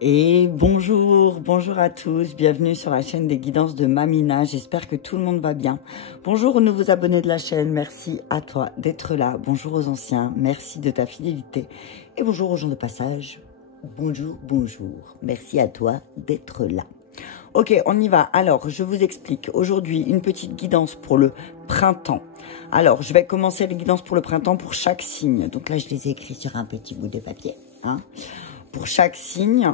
Et bonjour, bonjour à tous, bienvenue sur la chaîne des guidances de Mamina, j'espère que tout le monde va bien. Bonjour aux nouveaux abonnés de la chaîne, merci à toi d'être là, bonjour aux anciens, merci de ta fidélité. Et bonjour aux gens de passage, bonjour, bonjour, merci à toi d'être là. Ok, on y va, alors je vous explique, aujourd'hui une petite guidance pour le printemps. Alors je vais commencer les guidances pour le printemps pour chaque signe, donc là je les ai écrits sur un petit bout de papier, hein. Pour chaque signe,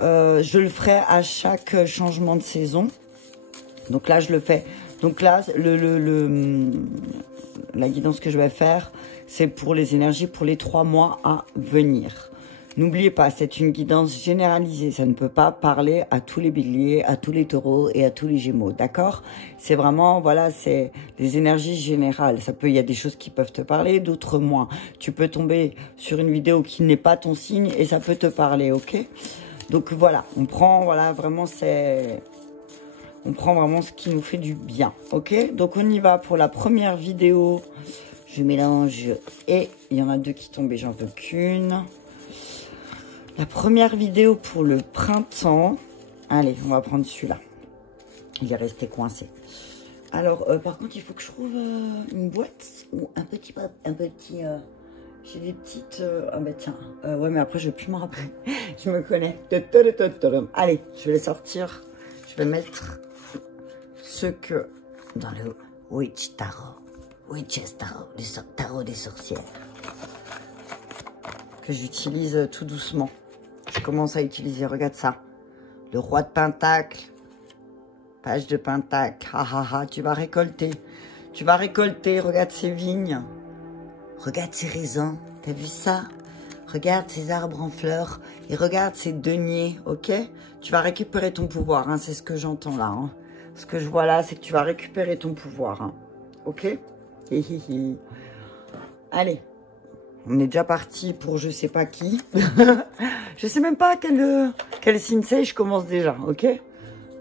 je le ferai à chaque changement de saison. Donc là, je le fais. Donc là, la guidance que je vais faire, c'est pour les énergies pour les 3 mois à venir. N'oubliez pas, c'est une guidance généralisée. Ça ne peut pas parler à tous les béliers, à tous les taureaux et à tous les gémeaux. D'accord? C'est vraiment, voilà, c'est des énergies générales. Il y a des choses qui peuvent te parler, d'autres moins. Tu peux tomber sur une vidéo qui n'est pas ton signe et ça peut te parler, ok? Donc voilà, on prend, voilà, vraiment, on prend vraiment ce qui nous fait du bien, ok? Donc on y va pour la première vidéo. Je mélange et il y en a 2 qui tombent et j'en veux qu'une. La première vidéo pour le printemps. Allez, on va prendre celui-là. Il est resté coincé. Alors, par contre, il faut que je trouve une boîte ou un petit... j'ai des petites... ah ben tiens. Ouais, mais après, je vais plus me rappeler. Je me connais. Allez, je vais les sortir. Je vais mettre ce que... dans le Witch Tarot. Witches Tarot. Le tarot des sorcières. Que j'utilise tout doucement. Je commence à utiliser, regarde ça. Le roi de pentacle. Page de pentacle. Ha ha ha, tu vas récolter. Tu vas récolter, regarde ces vignes. Regarde ces raisins. T'as vu ça? Regarde ces arbres en fleurs. Et regarde ces deniers, ok? Tu vas récupérer ton pouvoir, hein, c'est ce que j'entends là. Hein. Ce que je vois là, c'est que tu vas récupérer ton pouvoir. Hein, ok? Allez. On est déjà parti pour je sais pas qui. Je sais même pas quel signe c'est, je commence déjà, ok?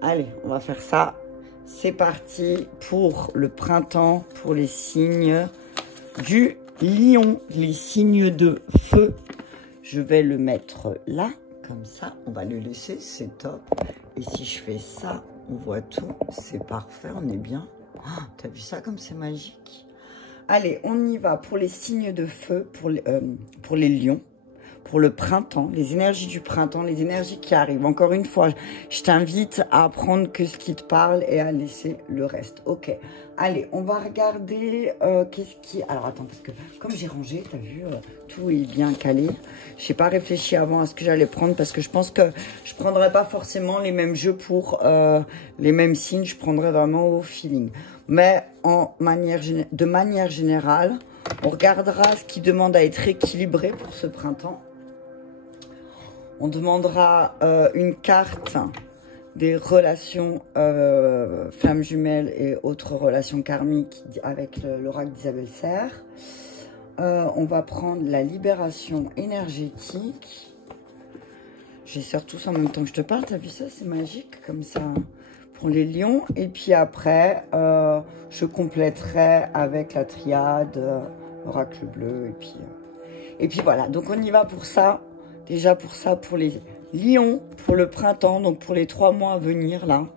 Allez, on va faire ça. C'est parti pour le printemps, pour les signes du lion, les signes de feu. Je vais le mettre là, comme ça. On va le laisser, c'est top. Et si je fais ça, on voit tout. C'est parfait, on est bien. Oh, t'as vu ça comme c'est magique? Allez, on y va pour les signes de feu, pour les lions, pour le printemps, les énergies du printemps, les énergies qui arrivent. Encore une fois, je t'invite à apprendre que ce qui te parle et à laisser le reste. Ok, allez, on va regarder qu'est-ce qui... Alors attends, parce que comme j'ai rangé, t'as vu, tout est bien calé. Je n'ai pas réfléchi avant à ce que j'allais prendre parce que je pense que je ne prendrai pas forcément les mêmes jeux pour les mêmes signes. Je prendrai vraiment au feeling. Mais de manière générale, on regardera ce qui demande à être équilibré pour ce printemps. On demandera une carte des relations femmes jumelles et autres relations karmiques avec l'oracle d'Isabelle Serre. On va prendre la libération énergétique. J'ai sorti tous en même temps que je te parle. T'as vu ça? C'est magique comme ça. Pour les lions, et puis après je compléterai avec la triade oracle bleu, et puis voilà, donc on y va pour ça, déjà pour ça, pour les lions, pour le printemps, donc pour les 3 mois à venir là,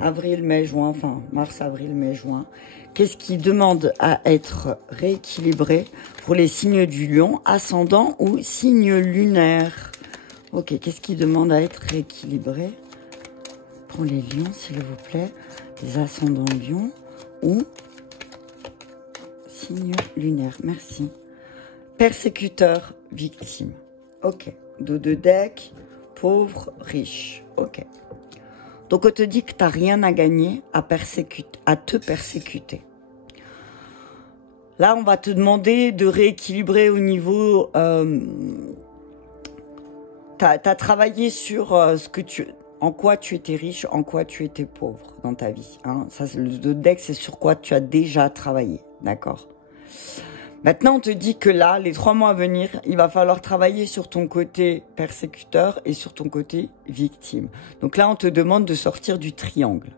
avril, mai, juin, enfin mars, avril, mai, juin. Qu'est-ce qui demande à être rééquilibré pour les signes du lion, ascendant ou signe lunaire? Ok, qu'est-ce qui demande à être rééquilibré pour les lions, s'il vous plaît, les ascendants lions ou signe lunaire. Merci. Persécuteur, victime. Ok. Dos de deck, pauvre, riche. Ok. Donc on te dit que tu n'as rien à gagner à te persécuter. Là, on va te demander de rééquilibrer au niveau... tu as travaillé sur ce que tu... En quoi tu étais riche, en quoi tu étais pauvre dans ta vie. Hein. Ça, le deck, c'est sur quoi tu as déjà travaillé. D'accord? Maintenant, on te dit que là, les 3 mois à venir, il va falloir travailler sur ton côté persécuteur et sur ton côté victime. Donc là, on te demande de sortir du triangle.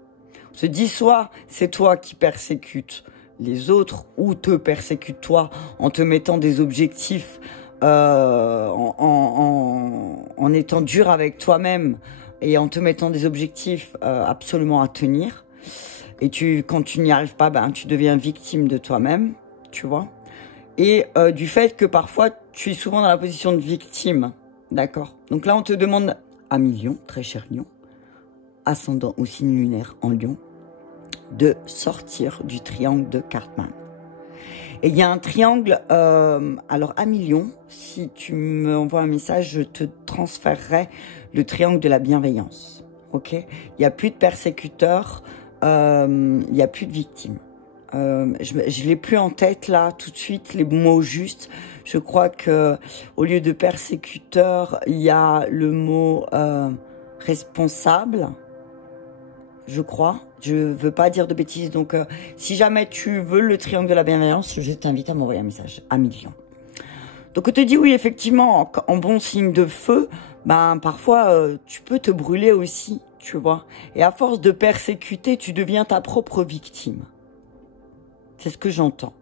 On se dit soit c'est toi qui persécutes les autres ou te persécutes toi en te mettant des objectifs en en étant dur avec toi-même et en te mettant des objectifs absolument à tenir. Et quand tu n'y arrives pas, ben, tu deviens victime de toi-même, tu vois. Et du fait que parfois, tu es souvent dans la position de victime, d'accord. Donc là, on te demande, ami Lion, très cher Lion, ascendant ou signe lunaire en Lion, de sortir du triangle de Cartman. Et il y a un triangle, alors ami Lion, si tu me envoies un message, je te transférerai le triangle de la bienveillance, ok. Il n'y a plus de persécuteurs, il n'y a plus de victimes. Je l'ai plus en tête là tout de suite les mots justes. Je crois que au lieu de persécuteur, il y a le mot responsable. Je crois. Je veux pas dire de bêtises. Donc, si jamais tu veux le triangle de la bienveillance, je t'invite à m'envoyer un message à Million. Donc, on te dit oui, effectivement, en bon signe de feu, ben parfois tu peux te brûler aussi, tu vois. Et à force de persécuter, tu deviens ta propre victime. C'est ce que j'entends.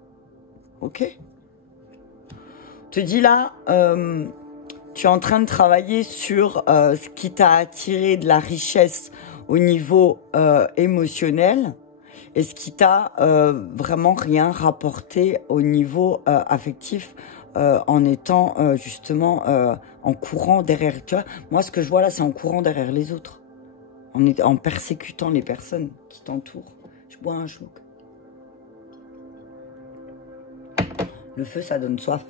Ok? Te dis là, tu es en train de travailler sur ce qui t'a attiré de la richesse au niveau émotionnel et ce qui t'a vraiment rien rapporté au niveau affectif en étant justement en courant derrière. Tu vois, moi, ce que je vois là, c'est en courant derrière les autres, en persécutant les personnes qui t'entourent. Je bois un chouk. Le feu, ça donne soif.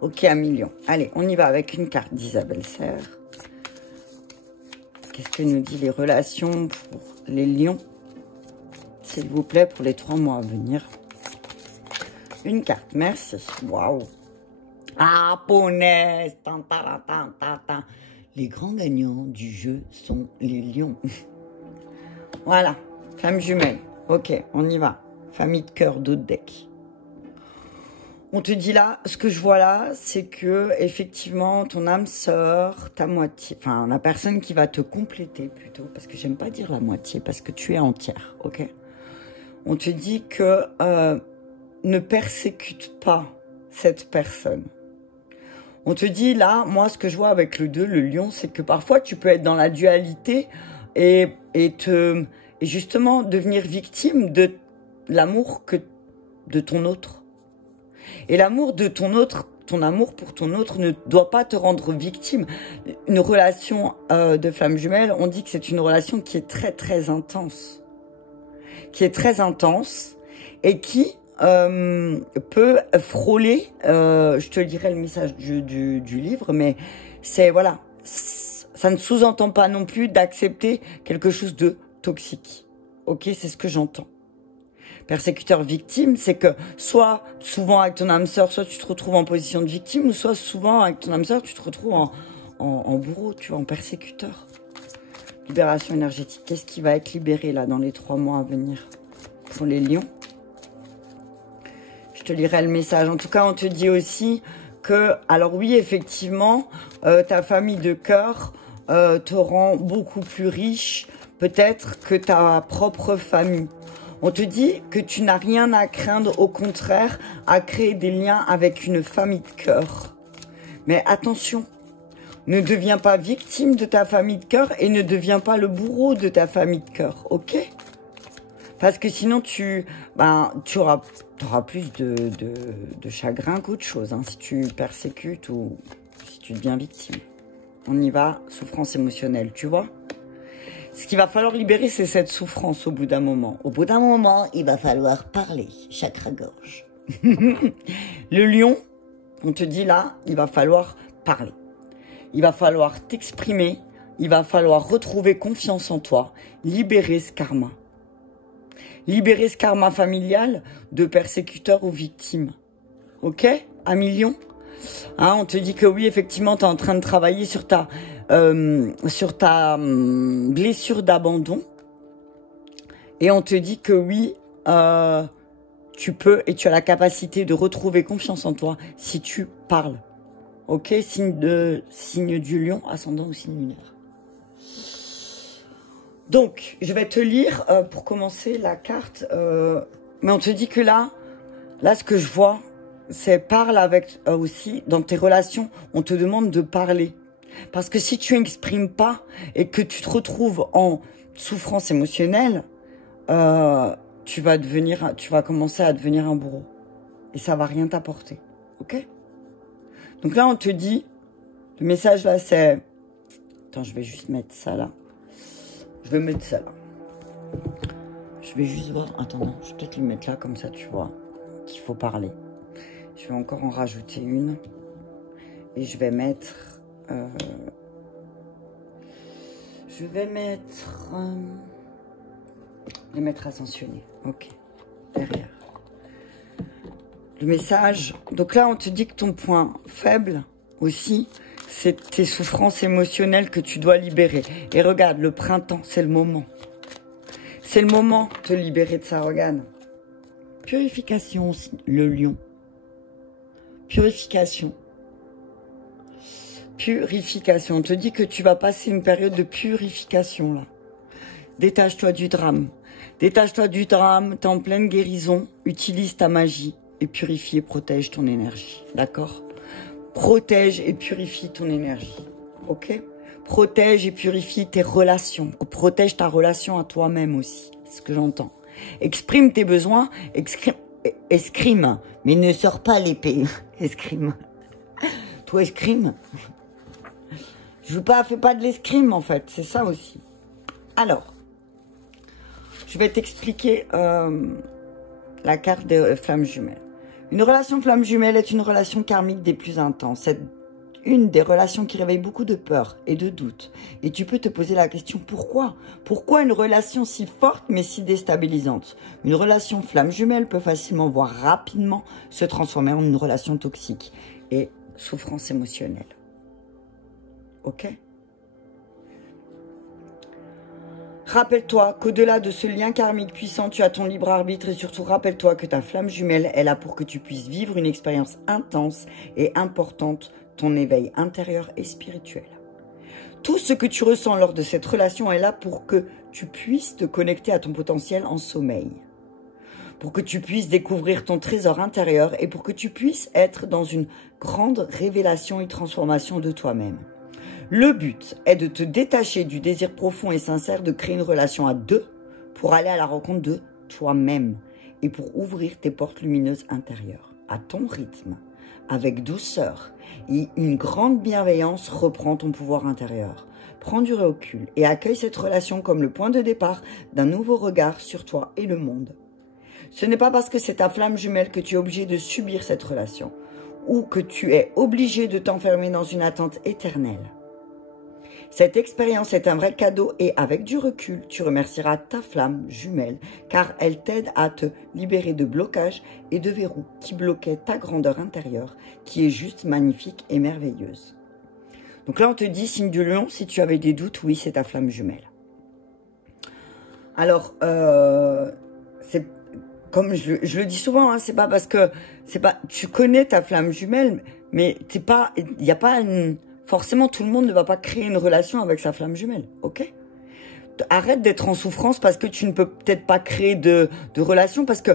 Ok, un million. Allez, on y va avec une carte d'Isabelle Serre. Qu'est-ce que nous dit les relations pour les lions? S'il vous plaît, pour les 3 mois à venir. Une carte, merci. Waouh. Ah, punaise. Les grands gagnants du jeu sont les lions. Voilà, femme jumelle. Ok, on y va. Famille de cœur, d'autres decks. On te dit là, ce que je vois là, c'est que effectivement ton âme sœur, ta moitié, enfin la personne qui va te compléter plutôt, parce que j'aime pas dire la moitié, parce que tu es entière, ok. On te dit que ne persécute pas cette personne. On te dit là, moi ce que je vois avec le 2, le lion, c'est que parfois tu peux être dans la dualité et justement devenir victime de l'amour de ton autre. Et l'amour de ton autre, ton amour pour ton autre ne doit pas te rendre victime. Une relation de flamme jumelle, on dit que c'est une relation qui est très très intense. Qui est très intense et qui peut frôler, je te lirai le message du livre, mais c'est voilà, ça ne sous-entend pas non plus d'accepter quelque chose de toxique. Ok, c'est ce que j'entends. Persécuteur victime, c'est que soit souvent avec ton âme sœur, soit tu te retrouves en position de victime, ou soit souvent avec ton âme sœur, tu te retrouves en bourreau, tu vois, en persécuteur. Libération énergétique. Qu'est-ce qui va être libéré là dans les 3 mois à venir pour les lions? Je te lirai le message. En tout cas, on te dit aussi que, alors oui, effectivement, ta famille de cœur te rend beaucoup plus riche, peut-être que ta propre famille. On te dit que tu n'as rien à craindre, au contraire, à créer des liens avec une famille de cœur. Mais attention, ne deviens pas victime de ta famille de cœur et ne deviens pas le bourreau de ta famille de cœur, ok? Parce que sinon, tu auras plus de chagrin qu'autre chose, hein, si tu persécutes ou si tu deviens victime. On y va, souffrance émotionnelle, tu vois? Ce qu'il va falloir libérer, c'est cette souffrance au bout d'un moment. Au bout d'un moment, il va falloir parler, chakra-gorge. Le lion, on te dit là, il va falloir parler. Il va falloir t'exprimer. Il va falloir retrouver confiance en toi. Libérer ce karma. Libérer ce karma familial de persécuteur ou victime. Ok, ami lion? Hein, on te dit que oui, effectivement, tu es en train de travailler sur ta blessure d'abandon. Et on te dit que oui, tu peux et tu as la capacité de retrouver confiance en toi si tu parles. Ok, signe du lion, ascendant ou signe lunaire. Donc, je vais te lire pour commencer la carte. Mais on te dit que là, ce que je vois, c'est parle avec aussi, dans tes relations, on te demande de parler. Parce que si tu n'exprimes pas et que tu te retrouves en souffrance émotionnelle, tu vas commencer à devenir un bourreau. Et ça va rien t'apporter. Ok? Donc là, on te dit, le message là, c'est... Attends, je vais juste mettre ça là. Je vais mettre ça là. Je vais juste voir... Attends, non, je vais peut-être le mettre là, comme ça, tu vois qu'il faut parler. Je vais encore en rajouter une. Et je vais mettre... les mettre ascensionnés. Ok. Derrière. Le message. Donc là, on te dit que ton point faible aussi, c'est tes souffrances émotionnelles que tu dois libérer. Et regarde, le printemps, c'est le moment. C'est le moment de te libérer de ça, regarde. Purification, le lion. Purification. Purification. On te dit que tu vas passer une période de purification, là. Détache-toi du drame. Détache-toi du drame, t'es en pleine guérison. Utilise ta magie et purifie et protège ton énergie. D'accord? Protège et purifie ton énergie. Ok? Protège et purifie tes relations. Protège ta relation à toi-même aussi. C'est ce que j'entends. Exprime tes besoins. Escrime. Mais ne sors pas l'épée. Escrime. Toi, escrime. Fais pas de l'escrime, en fait. C'est ça aussi. Alors, je vais t'expliquer la carte des flammes jumelles. Une relation flamme jumelle est une relation karmique des plus intenses. C'est une des relations qui réveille beaucoup de peur et de doute. Et tu peux te poser la question, pourquoi? Pourquoi une relation si forte mais si déstabilisante? Une relation flamme jumelle peut facilement, voire rapidement, se transformer en une relation toxique et souffrance émotionnelle. Ok? Rappelle-toi qu'au-delà de ce lien karmique puissant, tu as ton libre arbitre et surtout rappelle-toi que ta flamme jumelle est là pour que tu puisses vivre une expérience intense et importante, ton éveil intérieur et spirituel. Tout ce que tu ressens lors de cette relation est là pour que tu puisses te connecter à ton potentiel en sommeil, pour que tu puisses découvrir ton trésor intérieur et pour que tu puisses être dans une grande révélation et transformation de toi-même. Le but est de te détacher du désir profond et sincère de créer une relation à deux pour aller à la rencontre de toi-même et pour ouvrir tes portes lumineuses intérieures. À ton rythme, avec douceur et une grande bienveillance, reprends ton pouvoir intérieur. Prends du recul et accueille cette relation comme le point de départ d'un nouveau regard sur toi et le monde. Ce n'est pas parce que c'est ta flamme jumelle que tu es obligé de subir cette relation ou que tu es obligé de t'enfermer dans une attente éternelle. Cette expérience est un vrai cadeau et avec du recul, tu remercieras ta flamme jumelle car elle t'aide à te libérer de blocages et de verrous qui bloquaient ta grandeur intérieure qui est juste magnifique et merveilleuse. Donc là, on te dit, signe du lion, si tu avais des doutes, oui, c'est ta flamme jumelle. Alors, c'est comme je le dis souvent, hein, c'est pas parce que tu connais ta flamme jumelle, mais il n'y a pas forcément, tout le monde ne va pas créer une relation avec sa flamme jumelle, ok? Arrête d'être en souffrance parce que tu ne peux peut-être pas créer de relation, parce que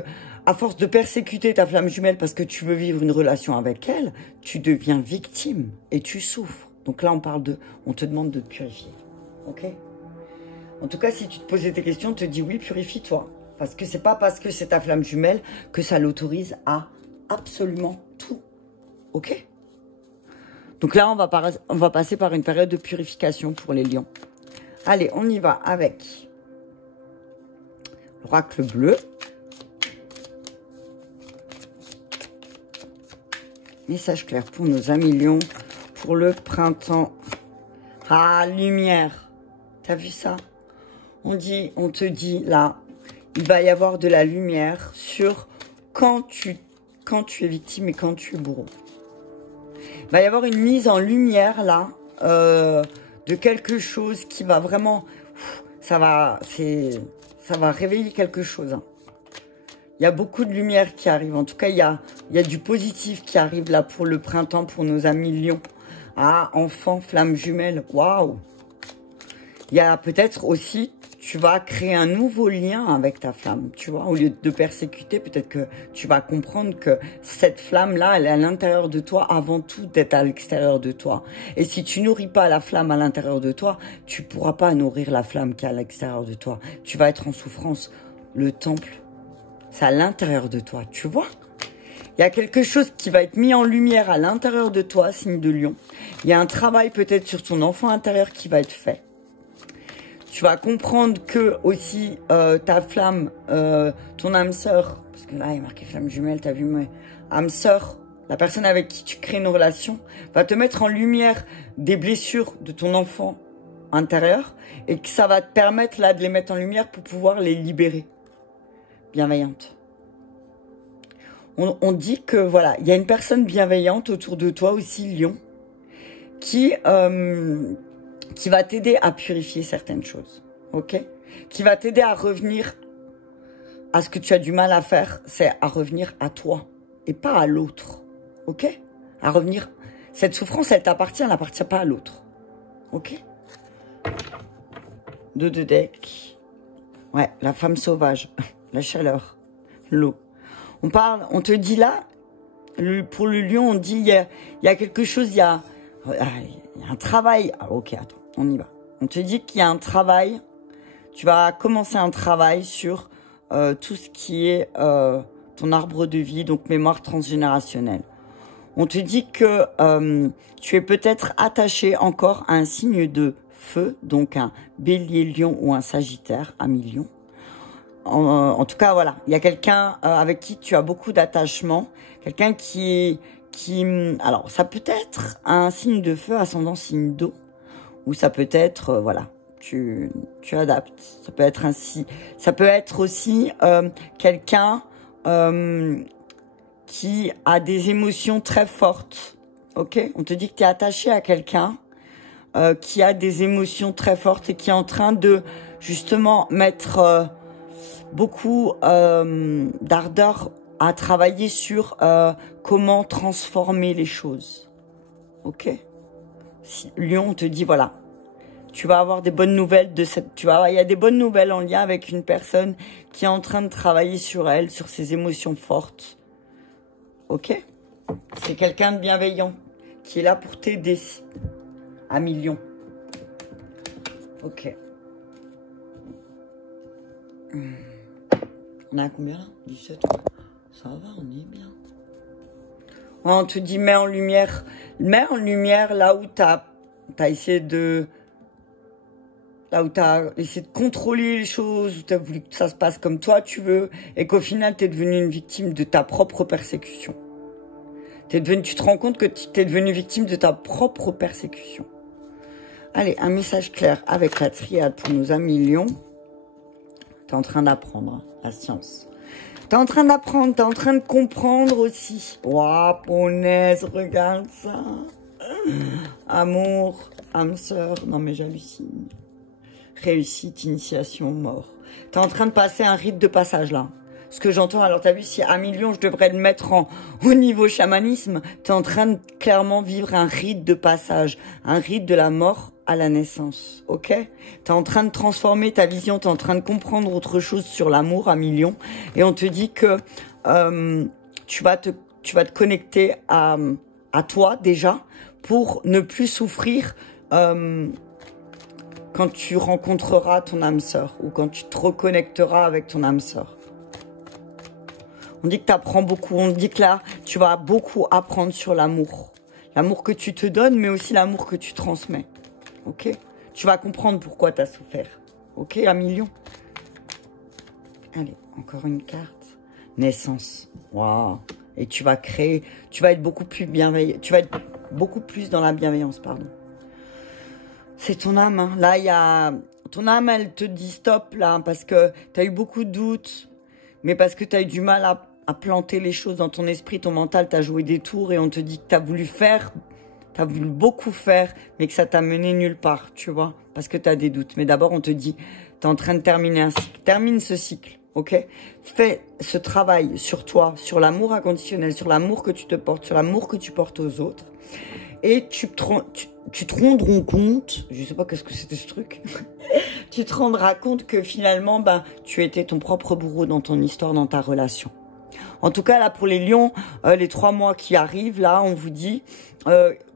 à force de persécuter ta flamme jumelle parce que tu veux vivre une relation avec elle, tu deviens victime et tu souffres. Donc là, on te demande de te purifier, ok? En tout cas, si tu te posais tes questions, te dis oui, purifie-toi. Parce que c'est pas parce que c'est ta flamme jumelle que ça l'autorise à absolument tout, ok? Donc là, on va passer par une période de purification pour les lions. Allez, on y va avec l'oracle bleu. Message clair pour nos amis lions pour le printemps. Ah, lumière. T'as vu ça? On te dit là, il va y avoir de la lumière sur quand tu es victime et quand tu es bourreau. Il va y avoir une mise en lumière là de quelque chose qui va vraiment, ça va réveiller quelque chose. Hein. Il y a beaucoup de lumière qui arrive. En tout cas, il y a du positif qui arrive là pour le printemps pour nos amis lions. Ah, enfant, flamme jumelle, waouh. Il y a peut-être aussi, tu vas créer un nouveau lien avec ta flamme, tu vois. Au lieu de persécuter, peut-être que tu vas comprendre que cette flamme-là, elle est à l'intérieur de toi avant tout d'être à l'extérieur de toi. Et si tu nourris pas la flamme à l'intérieur de toi, tu pourras pas nourrir la flamme qui est à l'extérieur de toi. Tu vas être en souffrance. Le temple, c'est à l'intérieur de toi, tu vois. Il y a quelque chose qui va être mis en lumière à l'intérieur de toi, signe de lion. Il y a un travail peut-être sur ton enfant intérieur qui va être fait. Tu vas comprendre que aussi ta flamme, ton âme sœur, parce que là il y a marqué flamme jumelle, t'as vu, mais âme sœur, la personne avec qui tu crées une relation, va te mettre en lumière des blessures de ton enfant intérieur et que ça va te permettre là de les mettre en lumière pour pouvoir les libérer. Bienveillante. On dit que voilà, il y a une personne bienveillante autour de toi aussi, Lion, qui va t'aider à purifier certaines choses, ok? Qui va t'aider à revenir à ce que tu as du mal à faire, c'est à revenir à toi et pas à l'autre, ok? À revenir, cette souffrance, elle t'appartient, elle n'appartient pas à l'autre, ok? 2 de deck, ouais, la femme sauvage, la chaleur, l'eau. On te dit là, pour le lion, on dit, il y a quelque chose, il y a un travail. Ah, ok, attends, on y va. On te dit qu'il y a un travail, tu vas commencer un travail sur tout ce qui est ton arbre de vie, donc mémoire transgénérationnelle. On te dit que tu es peut-être attaché encore à un signe de feu, donc un bélier lion ou un sagittaire à mi-lion. En tout cas, voilà, il y a quelqu'un avec qui tu as beaucoup d'attachement, quelqu'un qui, alors ça peut être un signe de feu ascendant signe d'eau, ou ça peut être, voilà, tu adaptes. Ça peut être ainsi, ça peut être aussi quelqu'un qui a des émotions très fortes, ok? On te dit que tu es attaché à quelqu'un qui a des émotions très fortes et qui est en train de justement mettre beaucoup d'ardeur à travailler sur comment transformer les choses. Ok? Si, Lion, on te dit, voilà, tu vas avoir des bonnes nouvelles de cette... il y a des bonnes nouvelles en lien avec une personne qui est en train de travailler sur elle, sur ses émotions fortes. Ok? C'est quelqu'un de bienveillant qui est là pour t'aider à millions. Ok. On a combien là? 17. Ça va, on est bien. Ouais, on te dit mets en lumière là où t'as essayé de... Là où t'as essayé de contrôler les choses, où t'as voulu que ça se passe comme toi tu veux, et qu'au final t'es devenu une victime de ta propre persécution. Tu te rends compte que t'es devenu victime de ta propre persécution. Allez, un message clair avec la triade pour nos amis Lions. T'es en train d'apprendre, hein, la science. T'es en train d'apprendre, t'es en train de comprendre aussi. Waouh, punaise, regarde ça. Amour, âme sœur, non mais j'hallucine. Réussite, initiation, mort. T'es en train de passer un rite de passage là. Ce que j'entends, alors t'as vu, si à million je devrais le mettre au niveau chamanisme, t'es en train de clairement vivre un rite de passage, un rite de la mort à la naissance, ok? T'es en train de transformer ta vision, t'es en train de comprendre autre chose sur l'amour à million, et on te dit que tu vas te connecter à toi déjà pour ne plus souffrir quand tu rencontreras ton âme sœur ou quand tu te reconnecteras avec ton âme sœur. On dit que tu apprends beaucoup, on dit que là, tu vas beaucoup apprendre sur l'amour. L'amour que tu te donnes, mais aussi l'amour que tu transmets. Ok? Tu vas comprendre pourquoi tu as souffert. Ok, à million. Allez, encore une carte. Naissance. Waouh. Et tu vas créer, tu vas être beaucoup plus bienveillant. Tu vas être beaucoup plus dans la bienveillance, pardon. C'est ton âme, hein. Là, il y a... Ton âme, elle te dit stop, là, parce que tu as eu beaucoup de doutes, mais parce que tu as eu du mal à planter les choses dans ton esprit, ton mental, tu as joué des tours et on te dit que tu as voulu faire, tu as voulu beaucoup faire, mais que ça t'a mené nulle part, tu vois, parce que tu as des doutes. Mais d'abord, on te dit, tu es en train de terminer un cycle. Termine ce cycle, ok? Fais ce travail sur toi, sur l'amour inconditionnel, sur l'amour que tu te portes, sur l'amour que tu portes aux autres. et tu te rendras compte, je sais pas qu'est-ce que c'était ce truc, tu te rendras compte que finalement, ben, tu étais ton propre bourreau dans ton histoire, dans ta relation. En tout cas, là, pour les lions, les 3 mois qui arrivent, là, on vous dit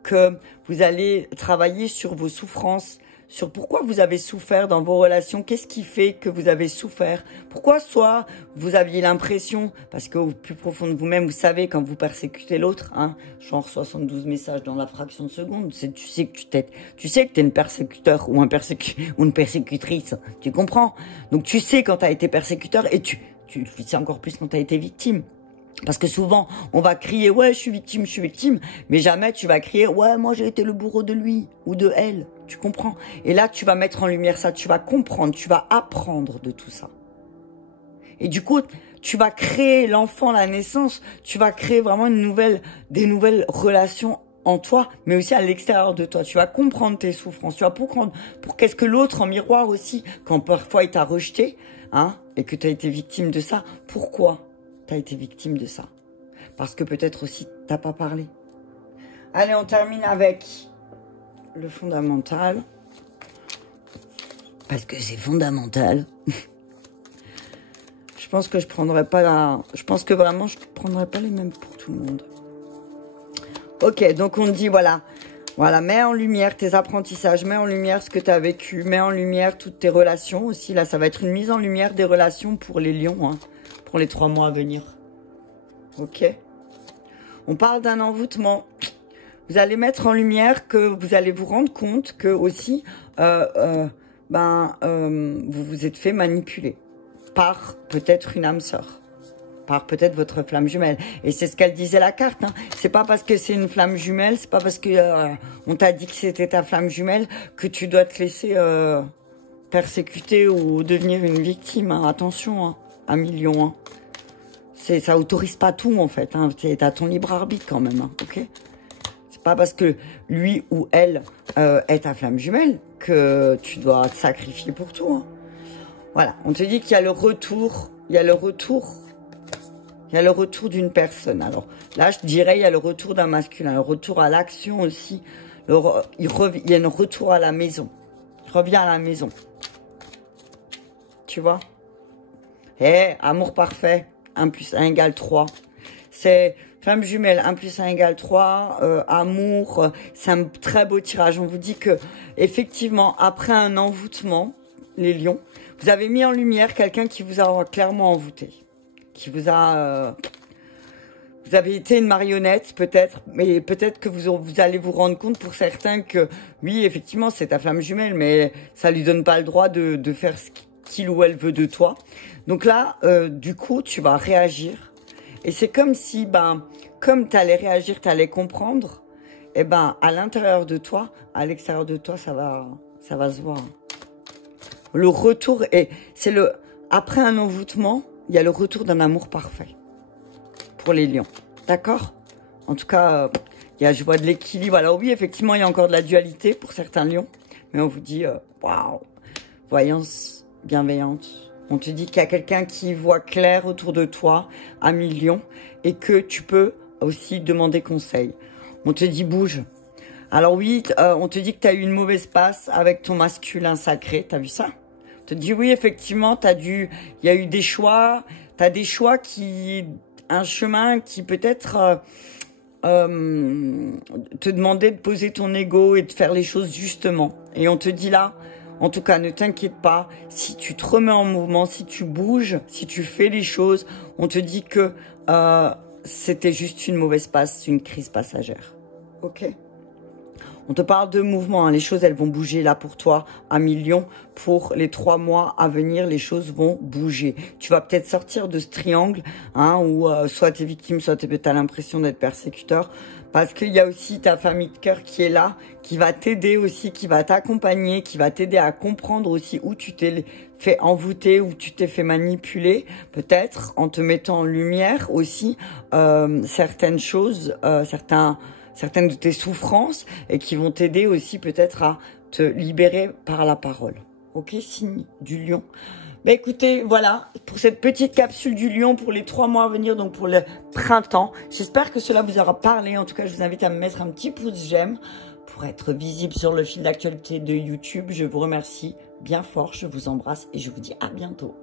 que vous allez travailler sur vos souffrances, sur pourquoi vous avez souffert dans vos relations, qu'est-ce qui fait que vous avez souffert, pourquoi soit vous aviez l'impression, parce qu'au plus profond de vous-même, vous savez quand vous persécutez l'autre, hein, genre 72 messages dans la fraction de seconde, tu sais que tu sais que t'es une persécuteur ou une persécutrice, tu comprends? Donc tu sais quand t'as été persécuteur et tu le sais encore plus quand t'as été victime. Parce que souvent, on va crier, ouais, je suis victime, mais jamais tu vas crier, ouais, moi j'ai été le bourreau de lui ou de elle, tu comprends? Et là, tu vas mettre en lumière ça, tu vas comprendre, tu vas apprendre de tout ça. Et du coup, tu vas créer l'enfant, la naissance, tu vas créer vraiment des nouvelles relations en toi, mais aussi à l'extérieur de toi. Tu vas comprendre tes souffrances, tu vas comprendre pour qu'est-ce que l'autre en miroir aussi, quand parfois il t'a rejeté, hein, et que tu as été victime de ça, pourquoi t'as été victime de ça? Parce que peut-être aussi t'as pas parlé. Allez, on termine avec le fondamental. Parce que c'est fondamental. Je pense que je prendrai pas je pense que vraiment je prendrai pas les mêmes pour tout le monde. Ok, donc on dit voilà, mets en lumière tes apprentissages, mets en lumière ce que tu as vécu, mets en lumière toutes tes relations aussi. Là, ça va être une mise en lumière des relations pour les lions, hein, pour les 3 mois à venir. Ok. On parle d'un envoûtement. Vous allez mettre en lumière que vous allez vous rendre compte que aussi, vous vous êtes fait manipuler par peut-être une âme sœur, par peut-être votre flamme jumelle. Et c'est ce qu'elle disait la carte. Hein. C'est pas parce que c'est une flamme jumelle, c'est pas parce que on t'a dit que c'était ta flamme jumelle que tu dois te laisser persécuter ou devenir une victime. Hein. Attention, hein, 1 million. Hein. Ça autorise pas tout en fait. Hein. T'as ton libre arbitre quand même. Hein, ok. C'est pas parce que lui ou elle est ta flamme jumelle que tu dois te sacrifier pour tout. Hein. Voilà. On te dit qu'il y a le retour. Il y a le retour d'une personne. Alors là, je dirais il y a le retour d'un masculin, le retour à l'action aussi. Il y a un retour à la maison. Il revient à la maison. Tu vois? Amour parfait, 1 + 1 = 3. C'est flamme jumelle, 1 + 1 = 3. Amour, c'est un très beau tirage. On vous dit que effectivement, après un envoûtement, les lions, vous avez mis en lumière quelqu'un qui vous a clairement envoûté. Qui vous a... vous avez été une marionnette, peut-être, mais peut-être que vous allez vous rendre compte pour certains que, oui, effectivement, c'est ta flamme jumelle, mais ça lui donne pas le droit de faire ce qu'il ou elle veut de toi. Donc là, du coup, tu vas réagir. Et c'est comme si, comme tu allais réagir, tu allais comprendre, et à l'intérieur de toi, à l'extérieur de toi, ça va se voir. Le retour, après un envoûtement, il y a le retour d'un amour parfait pour les lions. D'accord? En tout cas, je vois de l'équilibre. Alors oui, effectivement, il y a encore de la dualité pour certains lions. Mais on vous dit, waouh, voyance bienveillante. On te dit qu'il y a quelqu'un qui voit clair autour de toi, 1 million, et que tu peux aussi demander conseil. On te dit bouge. Alors oui, on te dit que tu as eu une mauvaise passe avec ton masculin sacré. T'as vu ça? On te dit oui, effectivement, il y a eu des choix. T'as des choix un chemin qui peut-être te demandait de poser ton ego et de faire les choses justement. Et on te dit là, en tout cas, ne t'inquiète pas, si tu te remets en mouvement, si tu bouges, si tu fais les choses, on te dit que c'était juste une mauvaise passe, une crise passagère. Ok? On te parle de mouvement, hein. Les choses, elles vont bouger là pour toi, 1 million. Pour les 3 mois à venir, les choses vont bouger. Tu vas peut-être sortir de ce triangle, hein, où soit tu es victime, soit tu as l'impression d'être persécuteur. Parce qu'il y a aussi ta famille de cœur qui est là, qui va t'aider aussi, qui va t'accompagner, qui va t'aider à comprendre aussi où tu t'es fait envoûter, où tu t'es fait manipuler, peut-être en te mettant en lumière aussi certaines choses, certaines de tes souffrances et qui vont t'aider aussi peut-être à te libérer par la parole. Ok, signe du lion. Bah écoutez, voilà, pour cette petite capsule du lion pour les 3 mois à venir, donc pour le printemps. J'espère que cela vous aura parlé. En tout cas, je vous invite à me mettre un petit pouce j'aime pour être visible sur le fil d'actualité de YouTube. Je vous remercie bien fort, je vous embrasse et je vous dis à bientôt.